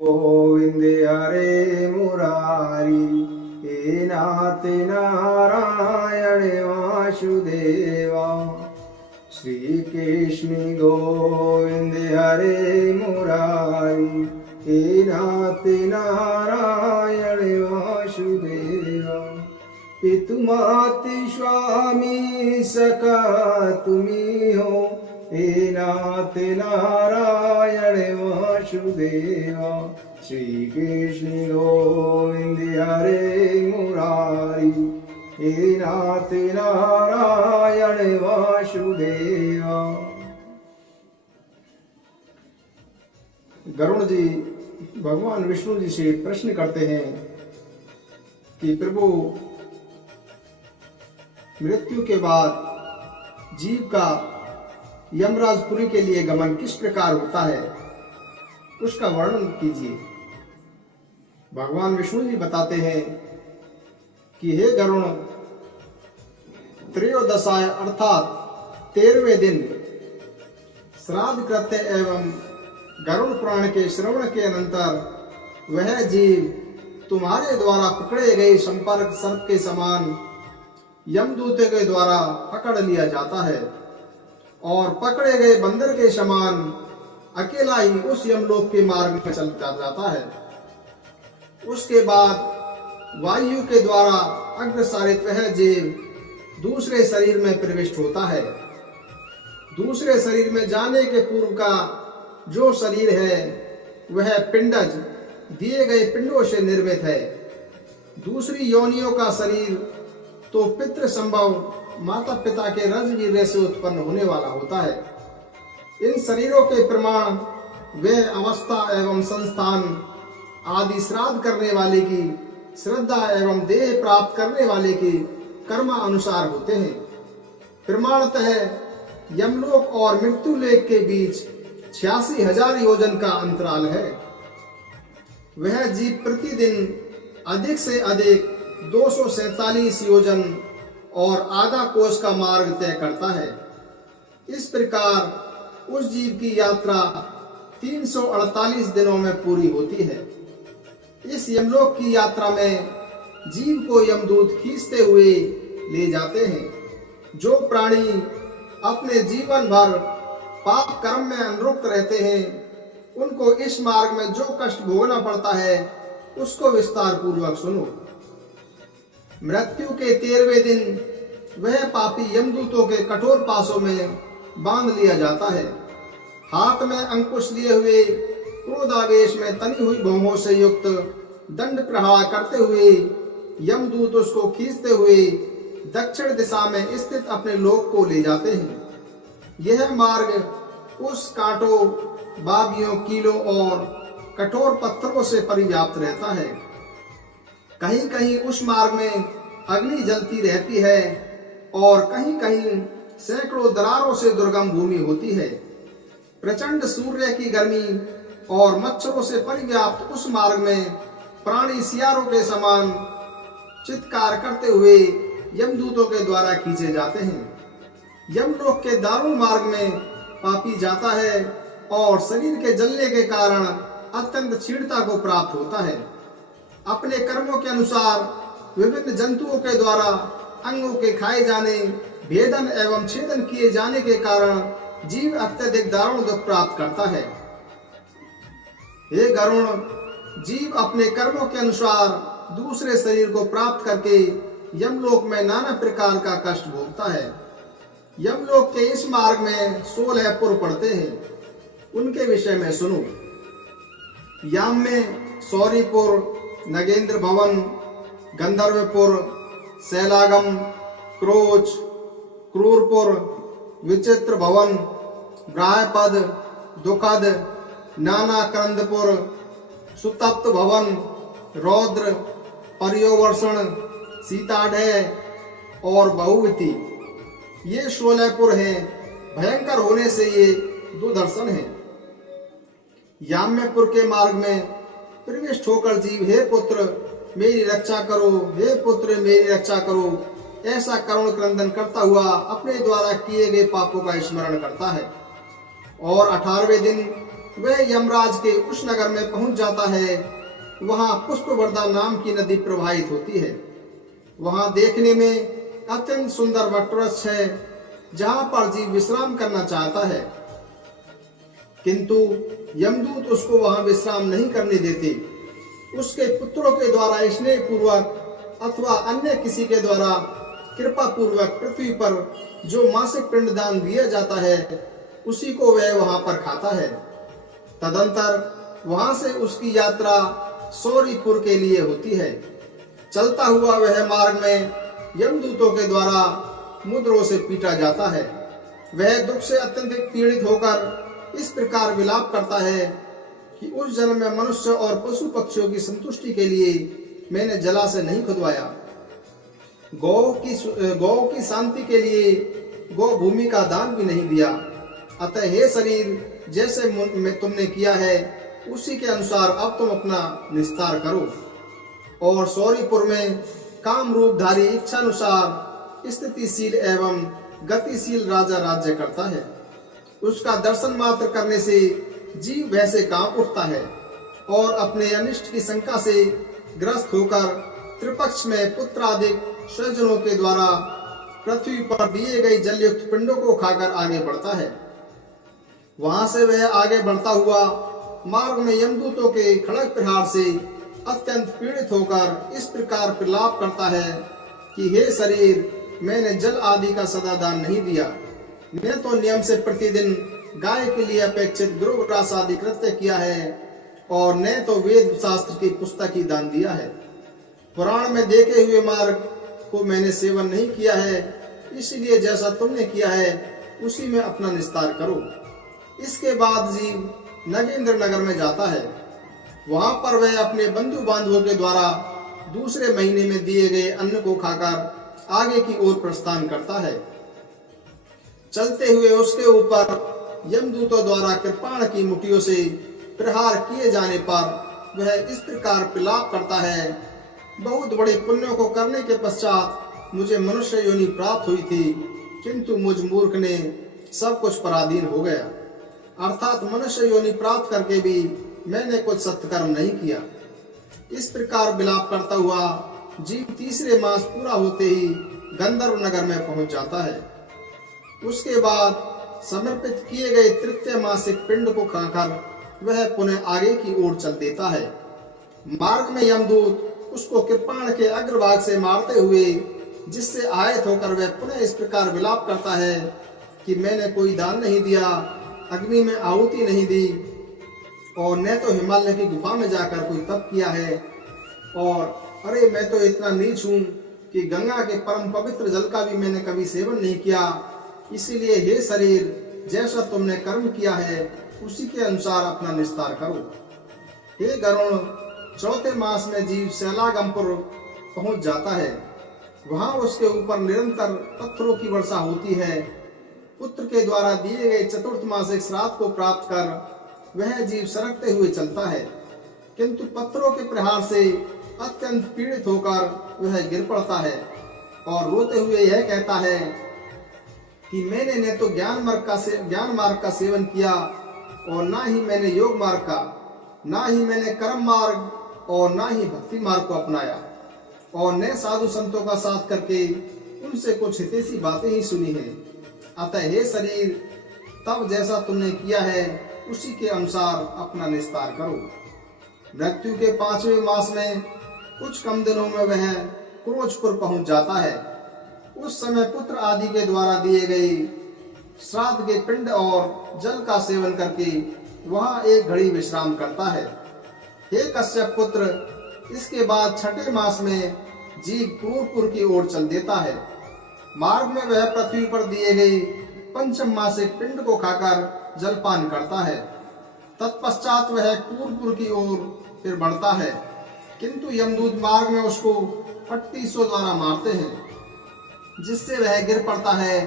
गोविंद हरे मुरारी हे नाथ नारायण वासुदेवा। श्री कृष्ण गोविंद हरे मुरारी हे नाथ नारायण वासुदेवा। पितु मातु स्वामी सखा तुम्ही हो हे नाथ नारायण वासुदेवा। श्री कृष्ण गोविंद हरे मुरारी हे नाथ नारायण वासुदेवा। गरुण जी भगवान विष्णु जी से प्रश्न करते हैं कि प्रभु, मृत्यु के बाद जीव का यमराजपुरी के लिए गमन किस प्रकार होता है, उसका वर्णन कीजिए। भगवान विष्णु जी बताते हैं कि हे गरुण, त्रयोदशाय अर्थात 13वें दिन श्राद्ध कृत्य एवं गरुड़ पुराण के श्रवण के अनंतर वह जीव तुम्हारे द्वारा पकड़े गए संपर्क सर्प के समान यमदूत के द्वारा पकड़ लिया जाता है और पकड़े गए बंदर के समान अकेला ही उस यमलोक के मार्ग में चल जाता है। उसके बाद वायु के द्वारा अग्रसारित वह जीव दूसरे शरीर में प्रविष्ट होता है। दूसरे शरीर में जाने के पूर्व का जो शरीर है वह पिंडज दिए गए पिंडों से निर्मित है। दूसरी योनियों का शरीर तो पितृ संभव माता पिता के रजवीर्य से उत्पन्न होने वाला होता है। इन शरीरों के प्रमाण वे अवस्था एवं संस्थान आदि श्राद्ध करने वाले की श्रद्धा एवं देह प्राप्त करने वाले की कर्म अनुसार होते हैं। प्रमाणतः यमलोक और मृत्यु लेख के बीच 86,000 योजन का अंतराल है। वह जीव प्रतिदिन अधिक से अधिक 247 योजन और आधा कोस का मार्ग तय करता है। इस प्रकार उस जीव की यात्रा 348 दिनों में पूरी होती है। इस यमलोक की यात्रा में जीव को यमदूत खींचते हुए ले जाते हैं। जो प्राणी अपने जीवन भर पाप कर्म में अनुरक्त रहते हैं, उनको इस मार्ग में जो कष्ट भोगना पड़ता है उसको विस्तार पूर्वक सुनो। मृत्यु के 13वें दिन वह पापी यमदूतों के कठोर पासों में बांध लिया जाता है। हाथ में अंकुश लिए हुए क्रोधावेश में तनी हुई भौहों से युक्त दंड प्रहार करते हुए यमदूत उसको खींचते हुए दक्षिण दिशा में स्थित अपने लोक को ले जाते हैं। यह मार्ग उस कांटों, बाबियों, कीलों और कठोर पत्थरों से परिव्याप्त रहता है। कहीं कहीं उस मार्ग में अग्नि जलती रहती है और कहीं कहीं सैकड़ों दरारों से दुर्गम भूमि होती है। प्रचंड सूर्य की गर्मी और मच्छरों से परिव्याप्त उस मार्ग में प्राणी सियारों के समान चित्कार करते हुए यमदूतों के द्वारा खींचे जाते हैं। यमलोक के दारुण मार्ग में पापी जाता है और शरीर के जलने के कारण अत्यंत क्षीणता को प्राप्त होता है। अपने कर्मों के अनुसार विभिन्न जंतुओं के द्वारा अंगों के खाए जाने, भेदन एवं छेदन किए जाने के कारण जीव अत्यधिक दारुण दुख प्राप्त करता है। हे गरुण, जीव अपने कर्मों के अनुसार दूसरे शरीर को प्राप्त करके यमलोक में नाना प्रकार का कष्ट भोगता है। यमलोक के इस मार्ग में 16 पुर पड़ते हैं, उनके विषय में सुनो। याम में सौरीपुर, नगेंद्र भवन, गंधर्वपुर, शैलागम, क्रोच, क्रूरपुर, विचित्र भवन, ब्राह्यपद, दुखद, नाना क्रंदपुर, सुतप्त भवन, रौद्र, पर्योवर्षण, सीताढ़ और बहुविति, ये 16 पुर हैं। भयंकर होने से ये दुर्दर्शन है। याम्यपुर के मार्ग में प्रविष्ट होकर जीव हे पुत्र मेरी रक्षा करो, हे पुत्र मेरी रक्षा करो, ऐसा करुण क्रंदन करता हुआ अपने द्वारा किए गए पापों का स्मरण करता है। और 18वें दिन वह यमराज के उस नगर में पहुंच जाता है। वहां पुष्पवर्धा नाम की नदी प्रवाहित होती है। वहां देखने में अत्यंत सुंदर वटवृक्ष है, जहां पर जीव विश्राम करना चाहता है, किंतु यमदूत उसको वहां विश्राम नहीं करने देते। उसके पुत्रों के द्वारा स्नेह पूर्वक अथवा अन्य किसी के द्वारा कृपा पूर्वक पृथ्वी पर जो मासिक पिंडदान दिया जाता है, उसी को वह वहां पर खाता है। तदंतर वहां से उसकी यात्रा सौरीपुर के लिए होती है। चलता हुआ वह मार्ग में यमदूतों के द्वारा मुद्रों से पीटा जाता है। वह दुख से अत्यंत पीड़ित होकर इस प्रकार विलाप करता है कि उस जन्म में मनुष्य और पशु पक्षियों की संतुष्टि के लिए मैंने जलाशय नहीं खुदवाया, गौ की शांति के लिए गौ भूमि का दान भी नहीं दिया। अतः हे शरीर, जैसे तुमने किया है उसी के अनुसार अब तुम अपना निस्तार करो। और सौरीपुर में काम रूपधारी इच्छानुसार स्थितिशील एवं गतिशील राजा राज्य करता है। उसका दर्शन मात्र करने से जीव वैसे कांप उठता है और अपने अनिष्ट की शंका से ग्रस्त होकर त्रिपक्ष में पुत्रादिक स्वजनों के द्वारा पृथ्वी पर दिए गए जलयुक्त पिंडों को खाकर आगे बढ़ता है। वहां से वह आगे बढ़ता हुआ मार्ग में यमदूतों के खड़ग प्रहार से अत्यंत पीड़ित होकर इस प्रकार प्रलाप करता है कि हे शरीर, मैंने जल आदि का सदा दान नहीं दिया, न तो नियम से प्रतिदिन गाय के लिए अपेक्षित गृहग्रास आदि कृत्य किया है, और न तो वेद शास्त्र की पुस्तक ही दान दिया है। पुराण में देखे हुए मार्ग को मैंने सेवन नहीं किया है, इसलिए जैसा तुमने किया है उसी में अपना निस्तार करो। इसके बाद जीव नगेंद्र नगर में जाता है। वहां पर वह अपने बंधु बांधवों के द्वारा दूसरे महीने में दिए गए अन्न को खाकर आगे की ओर प्रस्थान करता है। चलते हुए उसके ऊपर यमदूतों द्वारा कृपाण की मुठियों से प्रहार किए जाने पर वह इस प्रकार विलाप करता है, बहुत बड़े पुण्यों को करने के पश्चात मुझे मनुष्य योनि प्राप्त हुई थी, किंतु मुझ मूर्ख ने सब कुछ पराधीन हो गया। अर्थात मनुष्य योनि प्राप्त करके भी मैंने कुछ सत्कर्म नहीं किया। इस प्रकार विलाप करता हुआ जीव तीसरे मास पूरा होते ही गंधर्व नगर में पहुंच जाता है। उसके बाद समर्पित किए गए तृतीय मासिक पिंड को खाकर वह पुनः आगे की ओर चल देता है। मार्ग में यमदूत उसको कृपाण के अग्रभाग से मारते हुए, जिससे आहत होकर वह पुनः इस प्रकार विलाप करता है कि मैंने कोई दान नहीं दिया, अग्नि में आहुति नहीं दी, और न तो हिमालय की गुफा में जाकर कोई तप किया है, और अरे मैं तो इतना नीच हूँ कि गंगा के परम पवित्र जल का भी मैंने कभी सेवन नहीं किया। इसीलिए हे शरीर, जैसा तुमने कर्म किया है उसी के अनुसार अपना निस्तार करो। हे गरुण, चौथे मास में जीव शैलागमपुर पहुंच जाता है। वहां उसके ऊपर निरंतर पत्थरों की वर्षा होती है। पुत्र के द्वारा दिए गए चतुर्थ मासिक श्राद्ध को प्राप्त कर वह जीव सरकते हुए चलता है, किंतु पत्थरों के प्रहार से अत्यंत पीड़ित होकर वह गिर पड़ता है और रोते हुए यह कहता है कि मैंने न तो ज्ञान मार्ग का सेवन किया, और ना ही मैंने योग मार्ग का, ना ही मैंने कर्म मार्ग और ना ही भक्ति मार्ग को अपनाया, और न साधु संतों का साथ करके उनसे कुछ हितैषी बातें ही सुनी है। अतः हे शरीर, तब जैसा तुमने किया है उसी के अनुसार अपना निस्तार करो। मृत्यु के 5वें मास में कुछ कम दिनों में वह क्रोचपुर पहुंच जाता है। उस समय पुत्र आदि के द्वारा दिए गए श्राद्ध के पिंड और जल का सेवन करके वहां एक घड़ी विश्राम करता है। हे कश्यप पुत्र, इसके बाद 6ठे मास में जीव क्रूरपुर की ओर चल देता है। मार्ग में वह पृथ्वी पर दिए गए पंचम मासिक पिंड को खाकर जलपान करता है। तत्पश्चात वह क्रूरपुर की ओर फिर बढ़ता है, किंतु यमदूत मार्ग में उसको पट्टीसों द्वारा मारते हैं, जिससे वह गिर पड़ता है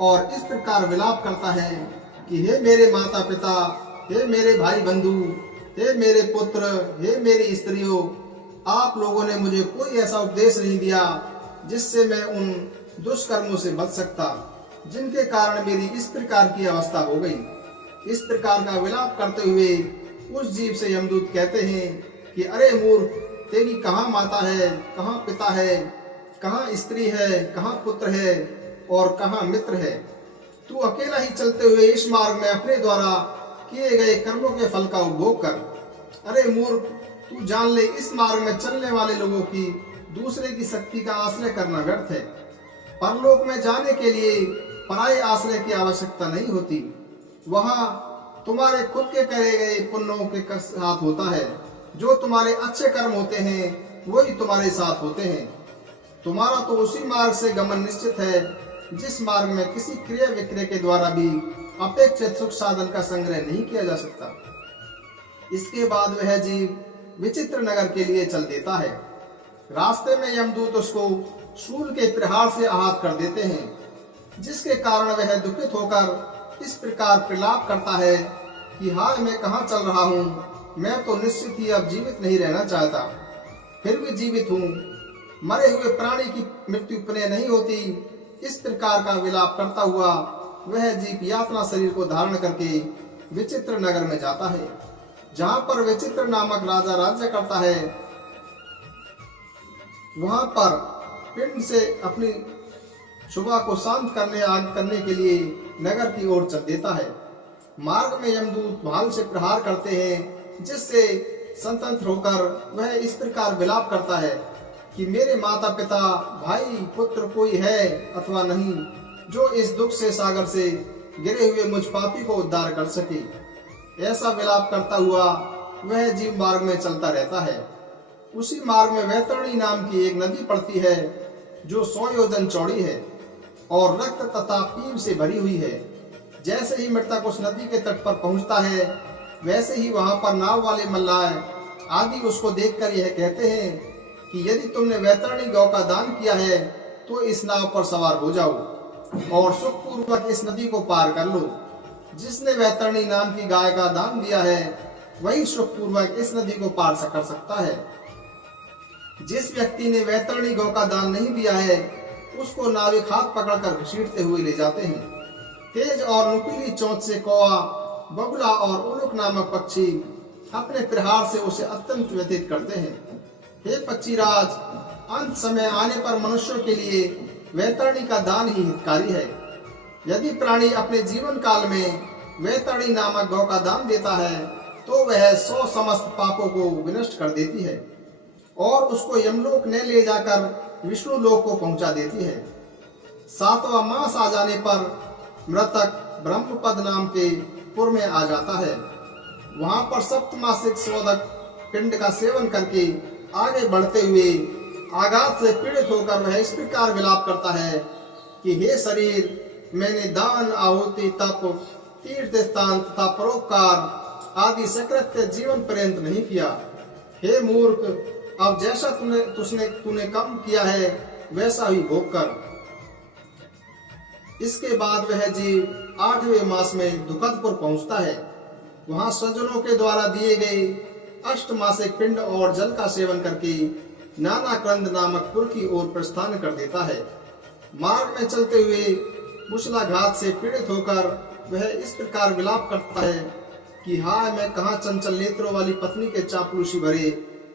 और इस प्रकार विलाप करता है कि हे मेरे माता पिता, हे मेरे भाई बंधु, हे मेरे पुत्र, हे मेरी स्त्रियों, आप लोगों ने मुझे कोई ऐसा उपदेश नहीं दिया जिससे मैं उन दुष्कर्मों से बच सकता, जिनके कारण मेरी इस प्रकार की अवस्था हो गई। इस प्रकार का विलाप करते हुए उस जीव से यमदूत कहते हैं कि अरे मूर्ख, तेरी कहाँ माता है, कहाँ पिता है, कहाँ स्त्री है, कहाँ पुत्र है और कहाँ मित्र है। तू अकेला ही चलते हुए इस मार्ग में अपने द्वारा किए गए कर्मों के फल का उपभोग कर। अरे मूर्ख, तू जान ले, इस मार्ग में चलने वाले लोगों की दूसरे की शक्ति का आश्रय करना व्यर्थ है। परलोक में जाने के लिए पराये आश्रय की आवश्यकता नहीं होती। वहां तुम्हारे खुद के करे गए पुण्यों के साथ होता है। जो तुम्हारे अच्छे कर्म होते हैं वही तुम्हारे साथ होते हैं। तुम्हारा तो उसी मार्ग से गमन निश्चित है जिस मार्ग में किसी क्रिया विक्रय के द्वारा भी अपेक्षित सुख साधन का संग्रह नहीं किया जा सकता। इसके बाद वह जीव विचित्र नगर के लिए चल देता है। रास्ते में यमदूत उसको शूल के प्रहार से आहत कर देते हैं, जिसके कारण वह दुखित होकर इस प्रकार प्रलाप करता है कि हाय, मैं कहाँ चल रहा हूँ, मैं तो निश्चित ही अब जीवित नहीं रहना चाहता, फिर भी जीवित हूँ, मरे हुए प्राणी की मृत्यु पुनः नहीं होती। इस प्रकार का विलाप करता हुआ वह जीव यातना शरीर को धारण करके विचित्र नगर में जाता है, जहाँ पर विचित्र नामक राजा राज्य करता है। वहां पर पिंड से अपनी शुभा को शांत करने के लिए नगर की ओर चल देता है। मार्ग में यमदूत भाल से प्रहार करते हैं, जिससे स्वतंत्र होकर वह इस प्रकार विलाप करता है कि मेरे माता पिता, भाई, पुत्र कोई है अथवा नहीं जो इस दुख से सागर से गिरे हुए मुझ पापी को उद्धार कर सके। ऐसा विलाप करता हुआ वह जीव मार्ग में चलता रहता है। उसी मार्ग में वैतरणी नाम की एक नदी पड़ती है जो 100 योजन चौड़ी है और रक्त तथा पीप से भरी हुई है। जैसे ही मृतक उस नदी के तट पर पहुंचता है, वैसे ही वहां पर नाव वाले मल्लाह आदि उसको देखकर यह कहते हैं कि यदि तुमने वैतरणी गौ का दान किया है तो इस नाव पर सवार हो जाओ और सुखपूर्वक इस नदी को पार कर लो। जिसने वैतरणी नाम की गाय का दान दिया है वही सुखपूर्वक इस नदी को पार कर सकता है। जिस व्यक्ति ने वैतरणी गौ का दान नहीं दिया है उसको नाविक हाथ पकड़कर घसीटते हुए ले जाते हैं। तेज और नुकीली चोंच से कौवा, बगुला और उलुक नामक पक्षी अपने प्रहार से उसे अत्यंत व्यथित करते हैं। हे पक्षीराज, अंत समय आने पर मनुष्यों के लिए वैतरणी का दान ही हितकारी है। यदि प्राणी अपने जीवन काल में वैतरणी नामक गौ का दान देता है तो वह 100 समस्त पापों को विनष्ट कर देती है और उसको यमलोक ने ले जाकर विष्णु लोक को पहुंचा देती है। 7वां मास आ जाने पर मृतक ब्रह्मपद नाम के पुर में आ जाता है। वहां पर सप्तमासिक शोधक पिंड का सेवन करके आगे बढ़ते हुए आघात से पीड़ित होकर वह इस प्रकार विलाप करता है कि हे शरीर, मैंने दान, आहुति, तप, तीर्थ स्थान तथा परोपकार आदि सकृत्य जीवन पर्यंत नहीं किया। हे मूर्ख, अब जैसा तूने कम किया है वैसा ही भोग कर। इसके बाद वह जीव 8वें मास में दुखदपुर पहुंचता है। वहां स्वजनों के द्वारा दिए गए अष्टमासिक पिंड और जल का सेवन करके नाना क्रंद नामक पुर की ओर प्रस्थान कर देता है। मार्ग में चलते हुए मूसलाघात से पीड़ित होकर वह इस प्रकार विलाप करता है कि हाय, मैं कहाँ चंचल नेत्रों वाली पत्नी के चापलूसी भरे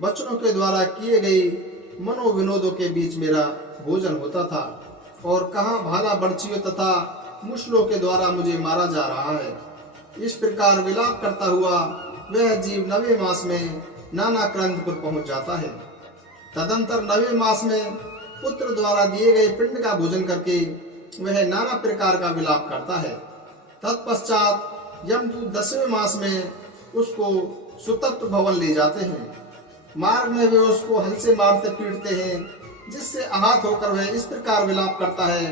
बच्चों के द्वारा किए गए मनोविनोदों के बीच मेरा भोजन होता था और कहाँ भाला बर्चियों तथा मुसलों के द्वारा मुझे मारा जा रहा है। इस प्रकार विलाप करता हुआ वह जीव 9वें मास में नाना क्रंदपुर पहुंच जाता है। तदंतर 9वें मास में पुत्र द्वारा दिए गए पिंड का भोजन करके वह नाना प्रकार का विलाप करता है। तत्पश्चात यमदूत 10वें मास में उसको सुतप्त भवन ले जाते हैं। मार्ग में वे उसको हल से मारते पीटते हैं, जिससे आहत होकर वह इस प्रकार विलाप करता है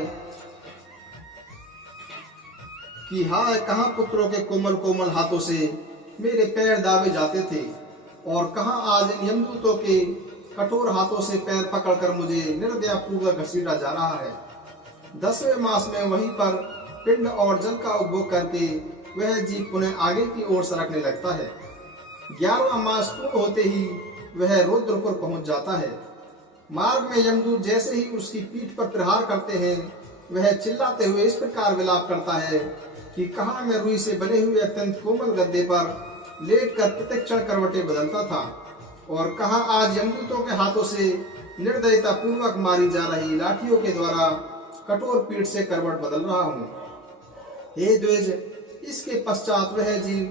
कि हाय, कहाँ पुत्रों के कोमल कोमल हाथों से मेरे पैर दाबे जाते थे और कहाँ आज इन यमदूतों के कठोर हाथों से पैर पकड़कर मुझे निर्दया पूर्वक घसीटा जा रहा है। 10वें मास में वहीं पर पिंड और जल का उपभोग करके वह जीव पुनः आगे की ओर सरकने लगता है। 11वां मास पूर्ण होते ही वह रुद्रपुर पहुंच जाता है। मार्ग में यमदूत जैसे ही उसकी पीठ पर प्रहार करते हैं, वह चिल्लाते हुए इस प्रकार विलाप करता है कि कहाँ मैं रुई से बने हुए अत्यंत कोमल गद्दे पर लेटकर प्रत्यक्षण करवटें बदलता था, और कहाँ आज यमदूतों के हाथों से निर्दयता पूर्वक मारी जा रही लाठियों के द्वारा कठोर पीठ से करवट बदल रहा हूँ। हे द्विज, इसके पश्चात वह जीव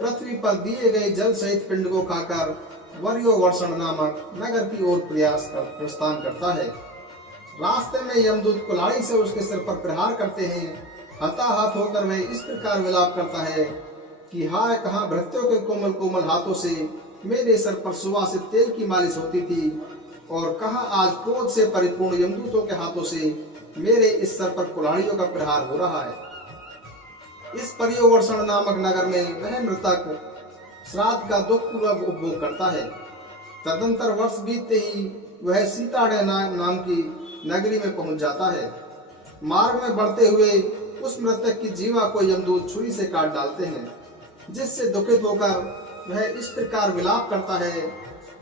पृथ्वी पर दिए गए जल सहित पिंड को खाकर वर्योवर्षण नामक नगर की ओर प्रस्थान करता है। रास्ते में यमदूत कुल्हाड़ी से उसके सिर पर प्रहार करते हैं। हताहत होकर वह इस प्रकार विलाप करता है कि हाय, कहाँ भृत्यों के कोमल कोमल हाथों से मेरे सर पर सुवासित तेल की मालिश होती थी, और कहाँ आज क्रोध से परिपूर्ण यमदूतों के हाथों से मेरे इस सर पर कुल्हाड़ियों का प्रहार हो रहा है। इस पर्योवर्षण नामक नगर में वह मृतक श्राद्ध का दुख पूर्वक उपभोग करता है। तदंतर वर्ष बीतते ही वह सीताड़े नाम की नगरी में पहुंच जाता है। मार्ग में बढ़ते हुए उस मृतक की जीवा को यमदूत छुरी से काट डालते हैं, जिससे दुखित होकर वह इस प्रकार विलाप करता है,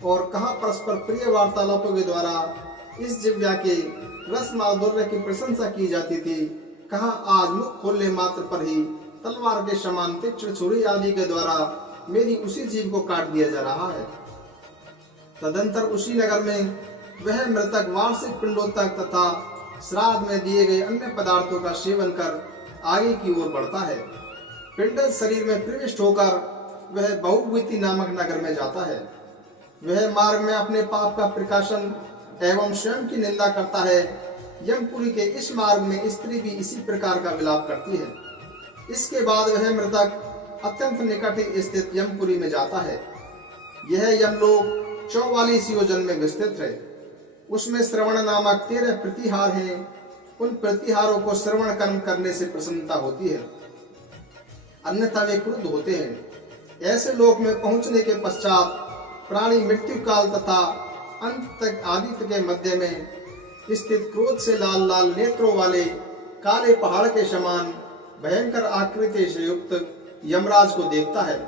और कहाँ परस्पर प्रिय वार्तालापों के द्वारा इस जिह्वा के रस माधुर्य की प्रशंसा की जाती थी, कहाँ आज मुख खोलने मात्र पर ही तलवार के समान तीक्ष्ण छुरी आदि के द्वारा मेरी उसी जीव को काट दिया जा रहा है। तदंतर उसी नगर में वह मृतक वार्षिक पिंडोत्तक तथा श्राद्ध में दिए गए अन्य पदार्थों का सेवन कर आगे की ओर बढ़ता है। पिंडल शरीर में प्रविष्ट होकर वह बहुभूति नामक नगर में जाता है। वह मार्ग में अपने पाप का प्रकाशन एवं स्वयं की निंदा करता है। यमपुरी के इस मार्ग में स्त्री भी इसी प्रकार का विलाप करती है। इसके बाद वह मृतक अत्यंत निकट स्थित यमपुरी में जाता है। यह यमलोक 44 योजन में विस्तृत है। उसमें श्रवण नामक 13 प्रतिहार हैं। उन प्रतिहारों को श्रवण कर्म करने से प्रसन्नता होती है, अन्यथा वे क्रुद्ध होते हैं। ऐसे लोक में पहुंचने के पश्चात प्राणी मृत्यु काल तथा अंत तक आदित्य के मध्य में स्थित क्रोध से लाल लाल नेत्रों वाले काले पहाड़ के समान भयंकर आकृति से युक्त यमराज को देखता है।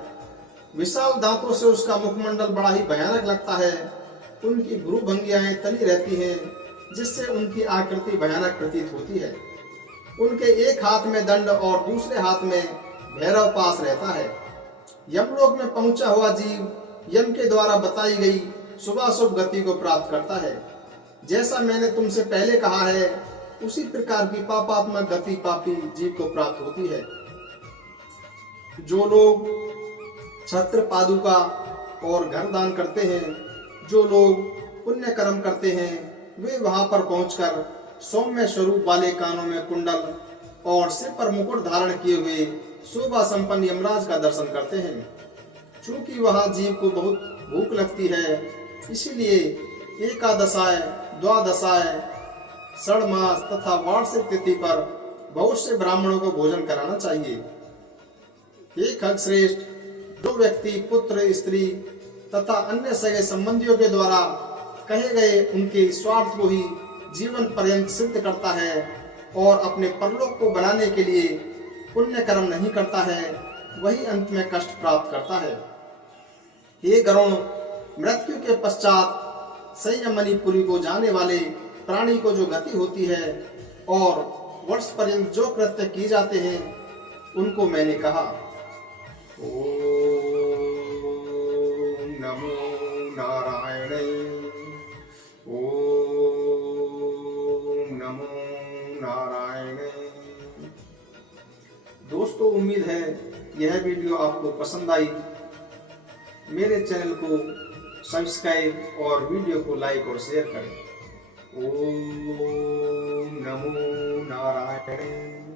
विशाल दांतों से उसका मुखमंडल बड़ा ही भयानक लगता है। उनकी भ्रूभंगियाएं तली रहती हैं, जिससे उनकी आकृति भयानक प्रतीत होती है। उनके एक हाथ में दंड और दूसरे हाथ में भैरव पास रहता है। यमलोक में पहुंचा हुआ जीव यम के द्वारा बताई गई शुभाशुभ गति को प्राप्त करता है। जैसा मैंने तुमसे पहले कहा है, उसी प्रकार की पापात्मक गति पापी जीव को प्राप्त होती है। जो लोग छत्र पादुका और घर दान करते हैं, जो लोग पुण्य कर्म करते हैं, वे वहां पर पहुंचकर सौम्य स्वरूप वाले कानों में कुंडल और सिर पर मुकुट धारण किए हुए शोभा संपन्न यमराज का दर्शन करते हैं। चूंकि वहां जीव को बहुत भूख लगती है, इसीलिए एकादशाय, द्वादशाय, षड्मास तथा वार्षिक तिथि पर बहुत से ब्राह्मणों को भोजन कराना चाहिए। हे खगश्रेष्ठ, जो व्यक्ति पुत्र, स्त्री तथा अन्य सगे संबंधियों के द्वारा कहे गए उनके स्वार्थ को ही जीवन पर्यंत सिद्ध करता है और अपने परलोक को बनाने के लिए पुण्य कर्म नहीं करता है, वही अंत में कष्ट प्राप्त करता है। हे गरुण, मृत्यु के पश्चात संयमनीपुरी को जाने वाले प्राणी को जो गति होती है और वर्ष पर्यंत जो कृत्य किए जाते हैं, उनको मैंने कहा। ओम नमो नारायणे, ओम नमो नारायणे। दोस्तों, उम्मीद है यह वीडियो आपको पसंद आई। मेरे चैनल को सब्सक्राइब और वीडियो को लाइक और शेयर करें। ओम नमो नारायण।